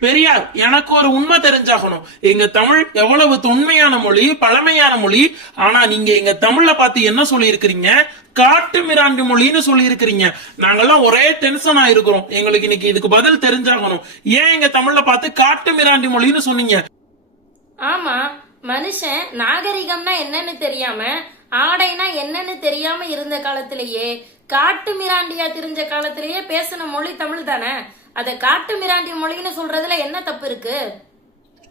பெரியார் எனக்கு ஒரு உண்மை தெரிஞ்சாகணும். எங்க தமிழ் எவ்வளவு தொன்மையான மொழி பழமையான மொழி ஆனா நீங்க எங்க தமிழ்ல பார்த்து என்ன சொல்லியிருக்கிறீங்க? காட்டு மிராண்டி மொழின்னு சொல்லியிருக்கிறீங்க. நாங்கெல்லாம் ஒரே டென்ஷன் ஆயிருக்கிறோம் எங்களுக்கு இன்னைக்கு இதுக்கு பதில் தெரிஞ்சாகணும். ஏன் எங்க தமிழ்ல பார்த்து காட்டு மிராண்டி மொழின்னு சொன்னீங்க? ஆமா மனுஷன் நாகரிகம்னா என்னன்னு தெரியாம ஆடைனா என்னன்னு தெரியாம இருந்த காலத்திலேயே காட்டு மிராண்டியா தெரிஞ்ச காலத்திலேயே பேசின மொழி தமிழ் தானே அத காட்டு மிராண்டி மொழின்னு சொல்றதுல என்ன தப்பு இருக்கு?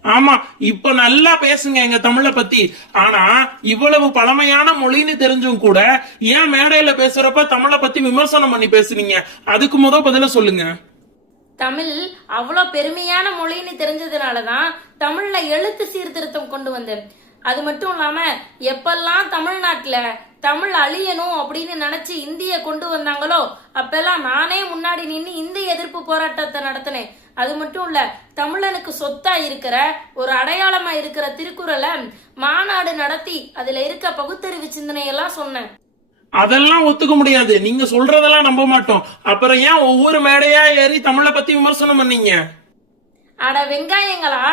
ஆமா இப்ப நல்லா பேசுங்க எங்க தமிழ பத்தி. ஆனா இவ்வளவு பழமையான மொழின்னு தெரிஞ்சும் கூட ஏன் மேடையில பேசுறப்ப தமிழை பத்தி விமர்சனம் பண்ணி பேசுறீங்க அதுக்கு முத பதில சொல்லுங்க. தமிழ் அவ்வளோ பெருமையான மொழின்னு தெரிஞ்சதுனால தான் தமிழ்ல எழுத்து சீர்திருத்தம் கொண்டு வந்தேன். அது மட்டும் இல்லாம எப்பெல்லாம் தமிழ்நாட்டுல தமிழ் அழியணும் அப்படின்னு நினைச்சு இந்திய கொண்டு வந்தாங்களோ அப்பெல்லாம் நானே முன்னாடி நின்று இந்திய எதிர்ப்பு போராட்டத்தை நடத்தினேன். அது மட்டும் இல்ல தமிழனுக்கு சொத்தா இருக்கிற ஒரு அடையாளமா இருக்கிற திருக்குறளை மாநாடு நடத்தி அதுல இருக்க பகுத்தறிவு சிந்தனையெல்லாம் சொன்னேன். அதெல்லாம் ஒத்துக்க முடியாது. நீங்க சொல்றதெல்லாம் நம்ப மாட்டோம். அப்புறம் ஏன் ஒவ்வொரு மேடையா ஏறி தமிழை பத்தி விமர்சனம் பண்ணீங்க? அட வெங்காயங்களா?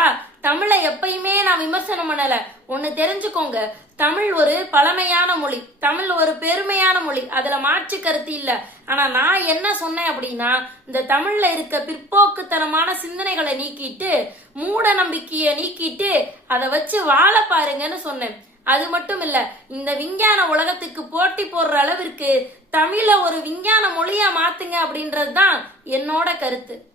தமிழை எப்பயுமே நான் விமர்சனம் பண்ணல. ஒன்னு தெரிஞ்சுக்கோங்க. தமிழ் ஒரு பழமையான மொழி. தமிழ் ஒரு பெருமையான மொழி. அதுல மாற்று கருத்து இல்ல. ஆனா நான் என்ன சொன்னேன் அப்படின்னா இந்த தமிழ்ல இருக்க பிற்போக்குத்தனமான சிந்தனைகளை நீக்கிட்டு மூட நம்பிக்கையை நீக்கிட்டு அதை வச்சு வாழ பாருங்கன்னு சொன்னேன். அது மட்டும் இல்ல இந்த விஞ்ஞான உலகத்துக்கு போட்டி போடுற அளவிற்கு தமிழ ஒரு விஞ்ஞான மொழியா மாத்துங்க அப்படின்றது தான் என்னோட கருத்து.